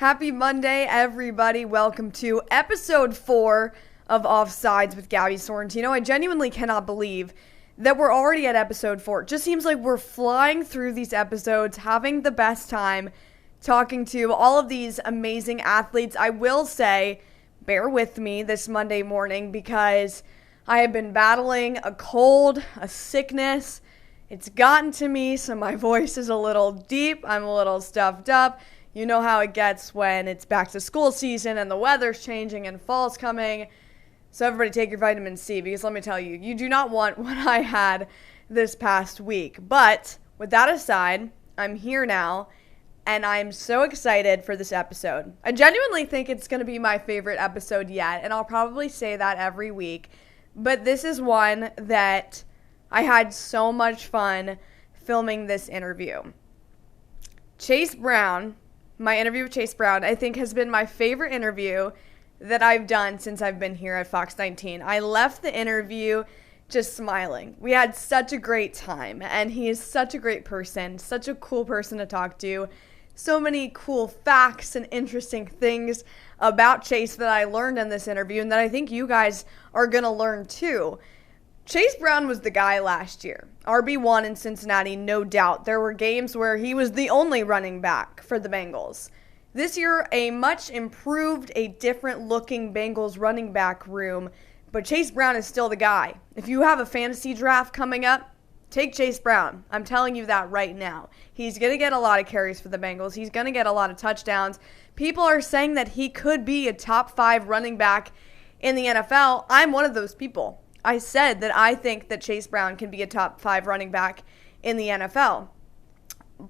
Happy Monday, everybody. Welcome to episode 4 of Offsides with Gabi Sorrentino. I genuinely cannot believe that we're already at episode 4. It just seems like we're flying through these episodes, having the best time, talking to all of these amazing athletes. I will say, bear with me this Monday morning because I have been battling a cold, a sickness. It's gotten to me, so my voice is a little deep. I'm a little stuffed up. You know how it gets when it's back to school season and the weather's changing and fall's coming. So everybody take your vitamin C because let me tell you, you do not want what I had this past week. But with that aside, I'm here now and I'm so excited for this episode. I genuinely think it's going to be my favorite episode yet, and I'll probably say that every week. But this is one that I had so much fun filming this interview. Chase Brown, my interview with Chase Brown, I think has been my favorite interview that I've done since I've been here at Fox 19. I left the interview just smiling. We had such a great time, and he is such a great person, such a cool person to talk to. So many cool facts and interesting things about Chase that I learned in this interview and that I think you guys are going to learn too. Chase Brown was the guy last year. RB1 in Cincinnati, no doubt. There were games where he was the only running back for the Bengals. This year, a much improved, a different looking Bengals running back room, but Chase Brown is still the guy. If you have a fantasy draft coming up, take Chase Brown. I'm telling you that right now. He's going to get a lot of carries for the Bengals. He's going to get a lot of touchdowns. People are saying that he could be a top 5 running back in the NFL. I'm one of those people. I said that I think that Chase Brown can be a top 5 running back in the NFL.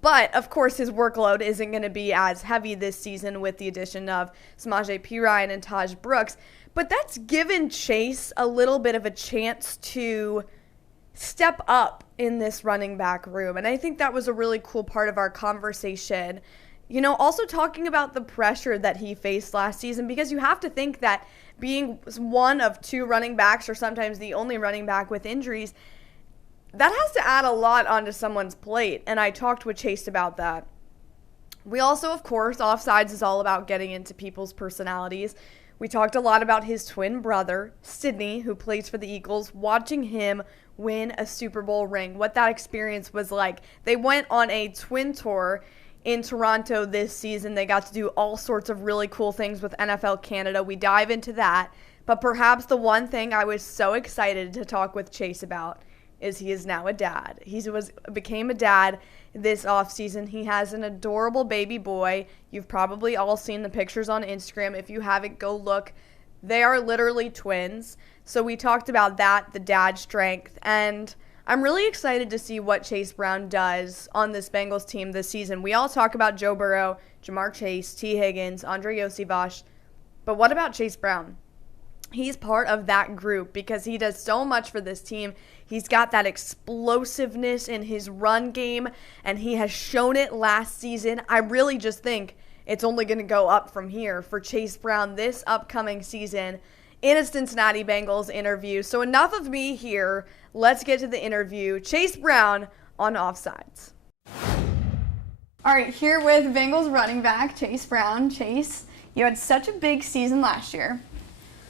But, of course, his workload isn't going to be as heavy this season with the addition of Samaje Perine and Taj Brooks. But that's given Chase a little bit of a chance to step up in this running back room. And I think that was a really cool part of our conversation. You know, also talking about the pressure that he faced last season, because you have to think that being one of 2 running backs or sometimes the only running back with injuries, that has to add a lot onto someone's plate. And I talked with Chase about that. We also, of course, Offsides is all about getting into people's personalities. We talked a lot about his twin brother, Sydney, who plays for the Eagles, watching him win a Super Bowl ring, what that experience was like. They went on a twin tour in Toronto this season. They got to do all sorts of really cool things with NFL Canada. We dive into that. But perhaps the one thing I was so excited to talk with Chase about is he is now a dad. He became a dad this offseason. He has an adorable baby boy. You've probably all seen the pictures on Instagram. If you haven't, go look. They are literally twins. So we talked about that, the dad strength, and I'm really excited to see what Chase Brown does on this Bengals team this season. We all talk about Joe Burrow, Jamar Chase, T. Higgins, Andre Yosivas, but what about Chase Brown? He's part of that group because he does so much for this team. He's got that explosiveness in his run game, and he has shown it last season. I really just think it's only going to go up from here for Chase Brown this upcoming season in a Cincinnati Bengals interview. So enough of me here. Let's get to the interview. Chase Brown on Offsides. All right, here with Bengals running back Chase Brown. Chase, you had such a big season last year.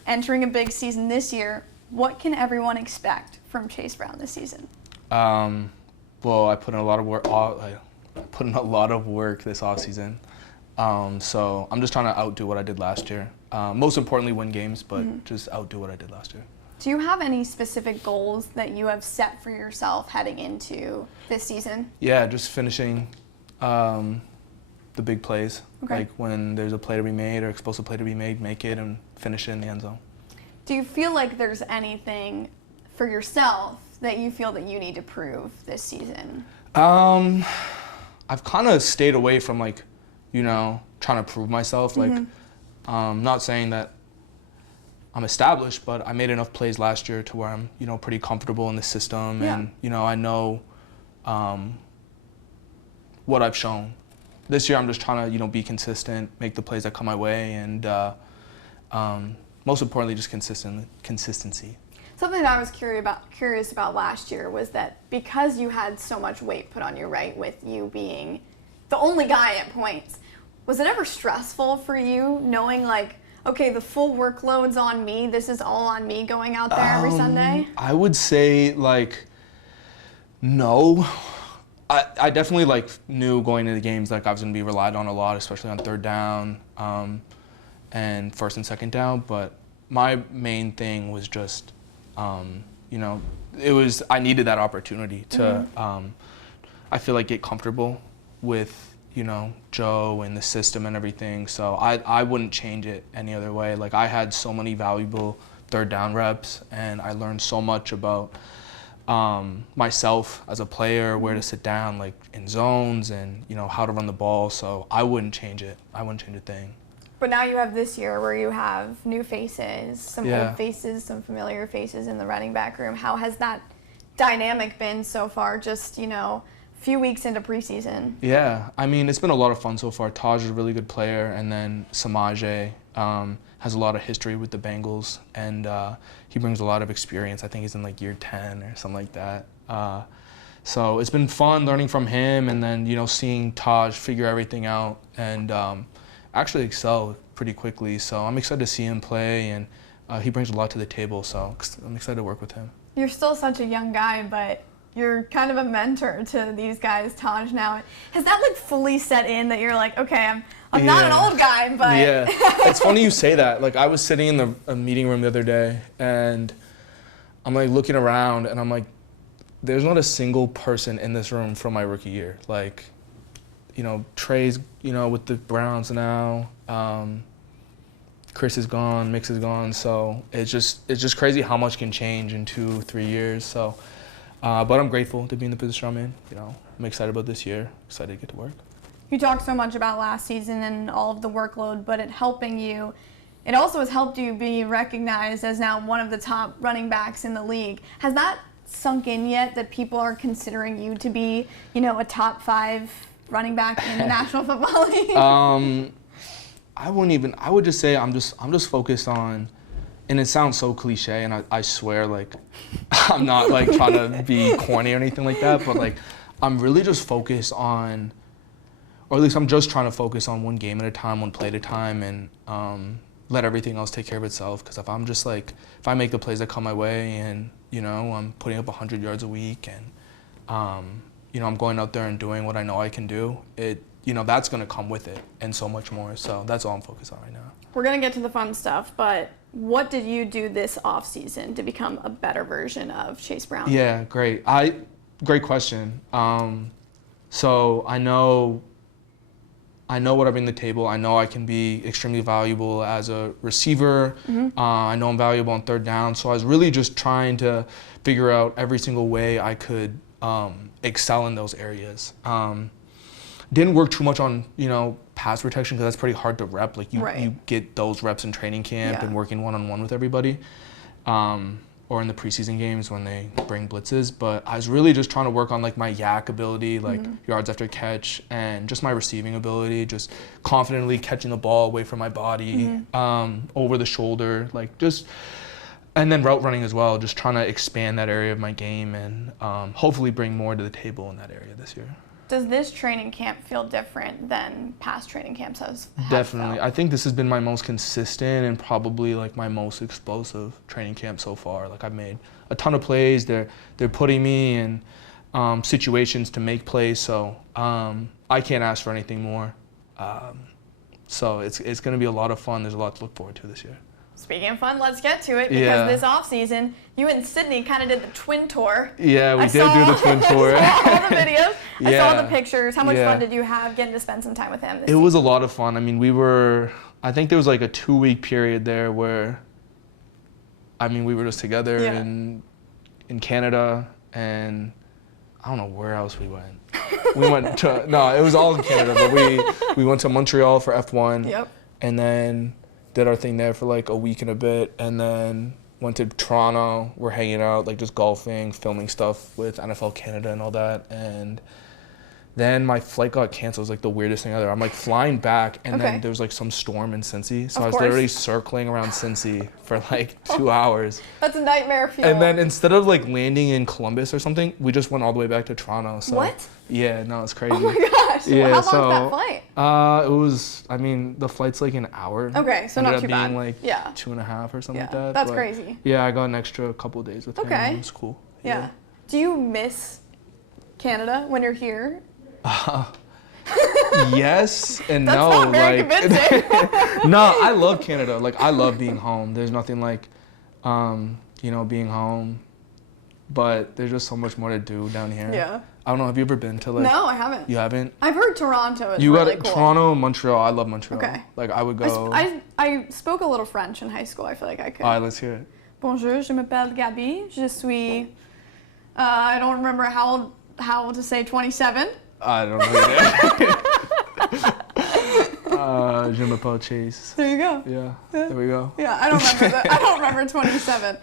Entering a big season this year, what can everyone expect from Chase Brown this season? Well, I put in a lot of work. I put in a lot of work this offseason. So I'm just trying to outdo what I did last year. Most importantly, win games, but just outdo what I did last year. Do you have any specific goals that you have set for yourself heading into this season? Yeah, just finishing the big plays. Okay. Like when there's a play to be made or explosive play to be made, make it and finish it in the end zone. Do you feel like there's anything for yourself that you feel that you need to prove this season? I've kind of stayed away from trying to prove myself. Not saying that I'm established, but I made enough plays last year to where I'm, pretty comfortable in the system, and I know what I've shown. This year, I'm just trying to, be consistent, make the plays that come my way, and most importantly, just consistency. Something that I was curious about last year was that because you had so much weight put on you, right, with you being the only guy at points, Was it ever stressful for you knowing, like, okay, the full workload's on me, this is all on me going out there every Sunday? I would say, like, no. I definitely, like, knew going into the games, like, I was going to be relied on a lot, especially on third down and first and second down. But my main thing was just, you know, I needed that opportunity to, I feel like, get comfortable with, you know, Joe and the system and everything. So I wouldn't change it any other way. Like, I had so many valuable third down reps, and I learned so much about myself as a player, where to sit down, like, in zones, and, you know, how to run the ball. So I wouldn't change it. I wouldn't change a thing. But now you have this year where you have new faces, some old faces, some familiar faces in the running back room. How has that dynamic been so far, just, you know, few weeks into preseason? Yeah, I mean, it's been a lot of fun so far. Taj is a really good player, and then Samaje has a lot of history with the Bengals, and he brings a lot of experience. I think he's in, like, year 10 or something like that. So it's been fun learning from him, and then, you know, seeing Taj figure everything out and actually excel pretty quickly. So I'm excited to see him play, and he brings a lot to the table, so I'm excited to work with him. You're still such a young guy, but you're kind of a mentor to these guys, Taj, now. Has that, like, fully set in that you're like, okay, I'm not an old guy, but... Yeah, it's funny you say that. Like, I was sitting in a meeting room the other day, and I'm, like, looking around, and I'm like, there's not a single person in this room from my rookie year. Like, you know, Trey's, you know, with the Browns now. Chris is gone, Mix is gone. So it's just crazy how much can change in 2-3 years. So, but I'm grateful to be in the position I'm in. You know, I'm excited about this year. Excited to get to work. You talked so much about last season and all of the workload, but it helping you. It also has helped you be recognized as now one of the top running backs in the league. Has that sunk in yet, that people are considering you to be, you know, a top 5 running back in the National Football League? I would just say I'm just focused on, and it sounds so cliche, and I swear, like, I'm not, like, trying to be corny or anything like that, but, like, I'm really just focused on, or at least I'm just trying to focus on one game at a time, one play at a time, and let everything else take care of itself. Because if I'm just, like, if I make the plays that come my way, and, you know, I'm putting up 100 yards a week, and you know, I'm going out there and doing what I know I can do, you know, that's going to come with it, and so much more. So that's all I'm focused on right now. We're going to get to the fun stuff, but what did you do this offseason to become a better version of Chase Brown? Yeah, great. Great question. So I know what I bring to the table. I know I can be extremely valuable as a receiver. I know I'm valuable on third down. So I was really just trying to figure out every single way I could excel in those areas. Didn't work too much on, you know, pass protection, because that's pretty hard to rep. Like, you get those reps in training camp and working one-on-one with everybody, or in the preseason games when they bring blitzes. But I was really just trying to work on, like, my yak ability, like yards after catch, and just my receiving ability, just confidently catching the ball away from my body, over the shoulder, like, just, and then route running as well, just trying to expand that area of my game, and hopefully bring more to the table in that area this year. Does this training camp feel different than past training camps have Definitely. felt? I think this has been my most consistent and probably, like, my most explosive training camp so far. Like, I've made a ton of plays. They're putting me in situations to make plays, so I can't ask for anything more. So it's going to be a lot of fun. There's a lot to look forward to this year. Speaking of fun, let's get to it, because this offseason, you and Sydney kind of did the twin tour. Yeah, we did do the twin tour. I saw all the videos. I saw the pictures. How much fun did you have getting to spend some time with him this season? Was a lot of fun. I mean, I think there was, like, a 2-week period there where, I mean, we were just together in Canada, and I don't know where else we went. We went to, no, it was all in Canada, but we went to Montreal for F1, and then did our thing there for, like, a week and a bit, and then went to Toronto. We're hanging out, like, just golfing, filming stuff with NFL Canada and all that, and Then my flight got canceled. It was like the weirdest thing ever. I'm like flying back, and then there was like some storm in Cincy. So I was literally circling around Cincy for like 2 hours. That's a nightmare fuel. And then instead of like landing in Columbus or something, we just went all the way back to Toronto. So, what? Yeah, no, it's crazy. Oh my gosh. Yeah, well, how long was that flight? It was, I mean, the flight's like an hour. Okay, so not too bad. Ended up being like 2.5 or something like that. That's crazy. Yeah, I got an extra couple of days with him. It was cool. Yeah. Do you miss Canada when you're here? Yes and That's no. not very convincing. No, I love Canada. Like, I love being home. There's nothing like, you know, being home. But there's just so much more to do down here. Yeah. I don't know. Have you ever been to like? No, I haven't. You haven't? I've heard Toronto is you really got cool. Toronto, Montreal. I love Montreal. Okay. Like, I would go. I spoke a little French in high school. I feel like I could. All right, let's hear it. Bonjour, je m'appelle Gabi. Je suis. I don't remember how to say 27. I don't know. Je m'appelle Chase. There you go. Yeah. There we go. Yeah, I don't remember that. I don't remember 27.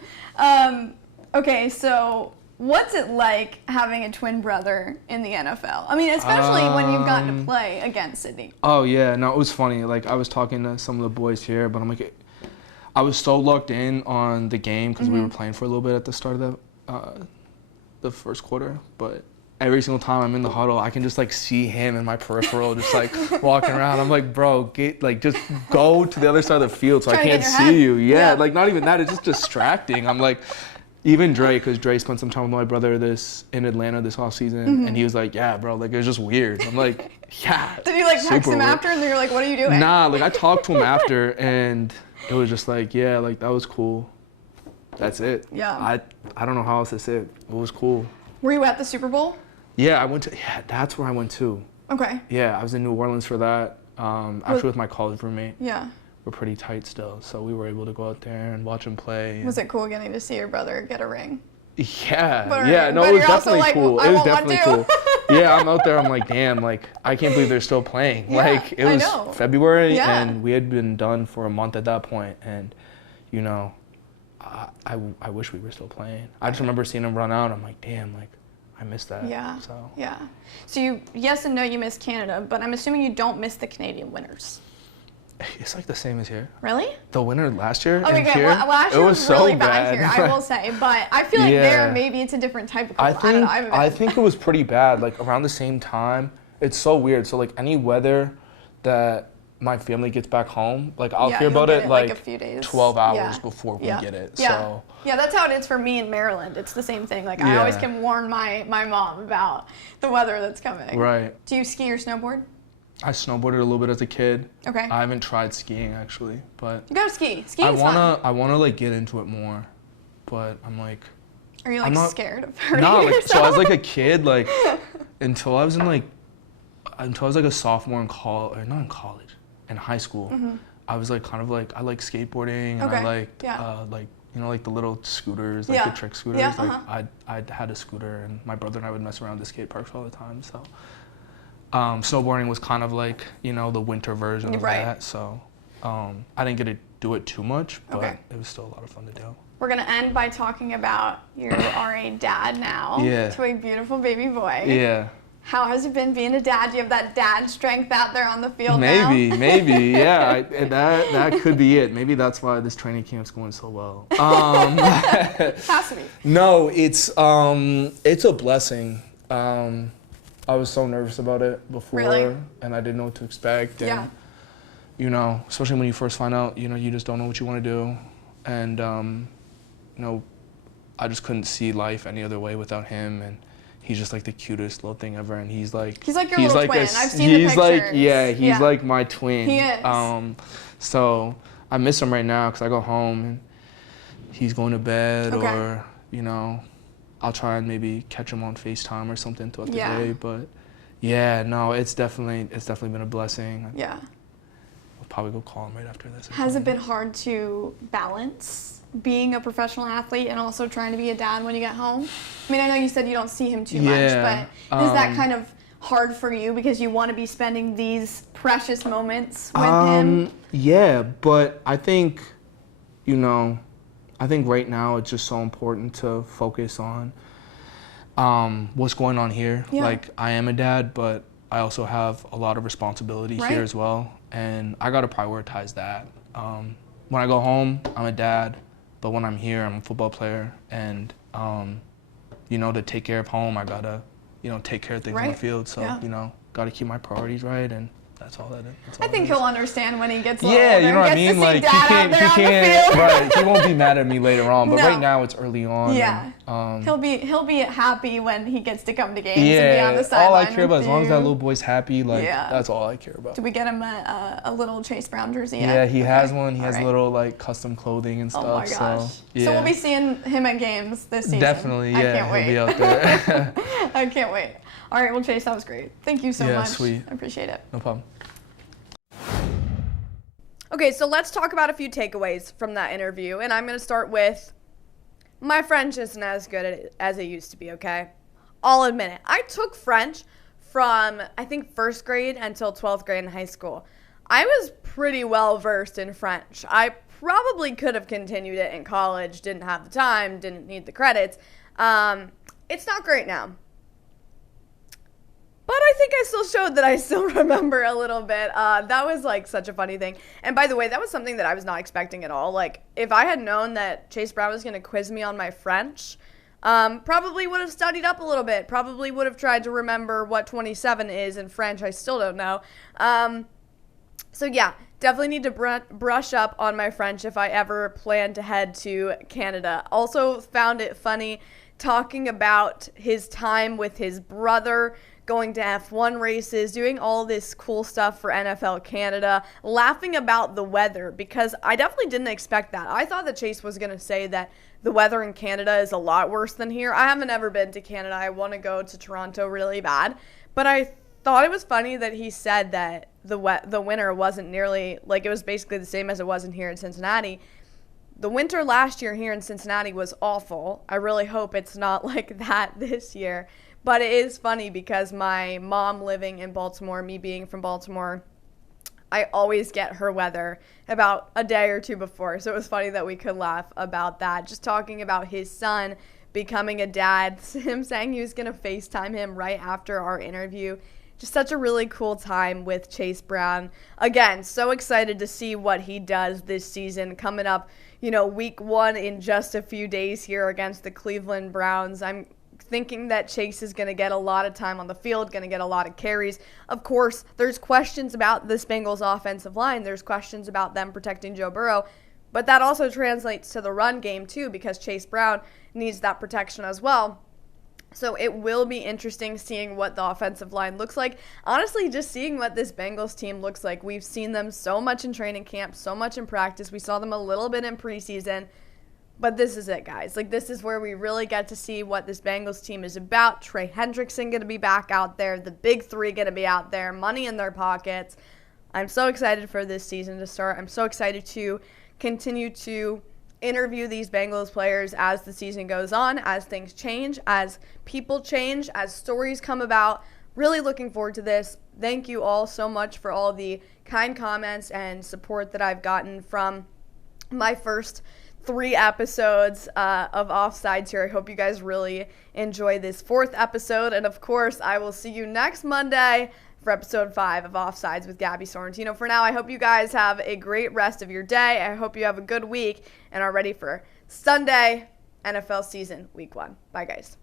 Okay, so what's it like having a twin brother in the NFL? I mean, especially when you've gotten to play against Sydney. Oh yeah, no, it was funny. Like, I was talking to some of the boys here, but I'm like, I was so locked in on the game because we were playing for a little bit at the start of the first quarter, but every single time I'm in the huddle, I can just like see him in my peripheral, just like walking around. I'm like, bro, just go to the other side of the field so I can't see you. Yeah, like not even that. It's just distracting. I'm like, even Dre, because Dre spent some time with my brother in Atlanta this offseason, and he was like, yeah, bro, like it was just weird. I'm like, yeah. Did you like text him after, and then you're like, what are you doing? Nah, like I talked to him after, and it was just like, yeah, like that was cool. That's it. Yeah. I don't know how else to say it. It was cool. Were you at the Super Bowl? Yeah, that's where I went to. Okay. Yeah, I was in New Orleans for that. Actually with my college roommate. Yeah. We're pretty tight still, so we were able to go out there and watch him play. Was it cool getting to see your brother get a ring? Yeah, no, it was definitely cool. It was definitely cool. Yeah, I'm out there, I'm like, damn, like, I can't believe they're still playing. Yeah, like, it was February, and we had been done for a month at that point, and, you know, I wish we were still playing. I just remember seeing him run out, I'm like, damn, like, I miss that. Yeah. So. Yeah. So yes and no, you miss Canada, but I'm assuming you don't miss the Canadian winners. It's like the same as here. Really? The winter last year okay, here, last year was really so bad here, I will say. But I feel like there, maybe it's a different type of cold. I think it was pretty bad. Like around the same time, it's so weird. So like any weather that my family gets back home, like I'll hear about it like a few days. 12 hours before we get it. Yeah. So. Yeah, that's how it is for me in Maryland. It's the same thing. Like I always can warn my mom about the weather that's coming. Right. Do you ski or snowboard? I snowboarded a little bit as a kid. Okay. I haven't tried skiing actually, but you gotta ski. Skiing's fun. I wanna like get into it more, but I'm like. Are you like scared of hurting yourself? So I was like a kid, like until I was like a sophomore in college, or not in college, in high school. I was like kind of like I like skateboarding and I liked like you know like the little scooters, like the trick scooters. Like I had a scooter and my brother and I would mess around the skate parks all the time. So. Snowboarding was kind of like, you know, the winter version of that. So I didn't get to do it too much, but it was still a lot of fun to do. We're going to end by talking about you are a dad now to a beautiful baby boy. Yeah. How has it been being a dad? Do you have that dad strength out there on the field now? Maybe, yeah. That could be it. Maybe that's why this training camp's going so well. Has to be. No, it's a blessing. I was so nervous about it before, and I didn't know what to expect. And, you know, especially when you first find out, you know, you just don't know what you want to do. And, you know, I just couldn't see life any other way without him. And he's just like the cutest little thing ever. And he's like your little twin. I've seen the pictures. He's like my twin. He is. So I miss him right now because I go home and he's going to bed or, you know, I'll try and maybe catch him on FaceTime or something throughout the day, but no, it's definitely been a blessing. Yeah. I'll probably go call him right after this. Has it been hard to balance being a professional athlete and also trying to be a dad when you get home? I mean, I know you said you don't see him too much, but is that kind of hard for you because you want to be spending these precious moments with him? Yeah, but I think, you know, right now it's just so important to focus on what's going on here. Yeah. Like, I am a dad, but I also have a lot of responsibility here as well, and I got to prioritize that. When I go home, I'm a dad, but when I'm here, I'm a football player, and, to take care of home, I got to, take care of things on the field, so, got to keep my priorities right, and that's all that is. I think he'll understand when he gets older. Yeah, you know what I mean? Like, he can't, right, he won't be mad at me later on, but right now it's early on. Yeah. And, he'll be happy when he gets to come to games and be on the sideline. All I care about, as long as that little boy's happy, that's all I care about. Did we get him a little Chase Brown jersey yet? Yeah, he has one. He has little, custom clothing and stuff. Oh my gosh. So we'll be seeing him at games this season. Definitely, yeah. I can't wait. He'll be out there. I can't wait. All right, well, Chase, that was great. Thank you so much. Yeah, sweet. I appreciate it. No problem. Okay, so let's talk about a few takeaways from that interview, and I'm going to start with my French isn't as good as it used to be, okay? I'll admit it. I took French from, I think, 1st grade until 12th grade in high school. I was pretty well versed in French. I probably could have continued it in college, didn't have the time, didn't need the credits. It's not great now. But I think I still showed that I still remember a little bit. That was, such a funny thing. And by the way, that was something that I was not expecting at all. If I had known that Chase Brown was going to quiz me on my French, probably would have studied up a little bit. Probably would have tried to remember what 27 is in French. I still don't know. So, yeah, definitely need to brush up on my French if I ever plan to head to Canada. Also found it funny talking about his time with his brother, going to F1 races, doing all this cool stuff for NFL Canada, laughing about the weather, because I definitely didn't expect that. I thought that Chase was going to say that the weather in Canada is a lot worse than here. I haven't ever been to Canada. I want to go to Toronto really bad. But I thought it was funny that he said that the winter wasn't nearly, it was basically the same as it was in here in Cincinnati. The winter last year here in Cincinnati was awful. I really hope it's not like that this year. But it is funny because my mom living in Baltimore, me being from Baltimore, I always get her weather about a day or two before. So it was funny that we could laugh about that. Just talking about his son becoming a dad, him saying he was going to FaceTime him right after our interview. Just such a really cool time with Chase Brown. Again, so excited to see what he does this season coming up, week 1 in just a few days here against the Cleveland Browns. I'm thinking that Chase is going to get a lot of time on the field, going to get a lot of carries. Of course, there's questions about this Bengals offensive line. There's questions about them protecting Joe Burrow. But that also translates to the run game, too, because Chase Brown needs that protection as well. So it will be interesting seeing what the offensive line looks like. Honestly, just seeing what this Bengals team looks like. We've seen them so much in training camp, so much in practice. We saw them a little bit in preseason. But this is it, guys. This is where we really get to see what this Bengals team is about. Trey Hendrickson going to be back out there. The big three going to be out there. Money in their pockets. I'm so excited for this season to start. I'm so excited to continue to interview these Bengals players as the season goes on, as things change, as people change, as stories come about. Really looking forward to this. Thank you all so much for all the kind comments and support that I've gotten from my first 3 episodes of Offsides here. I hope you guys really enjoy this 4th episode. And of course, I will see you next Monday for episode 5 of Offsides with Gabi Sorrentino. For now, I hope you guys have a great rest of your day. I hope you have a good week and are ready for Sunday NFL season week 1. Bye, guys.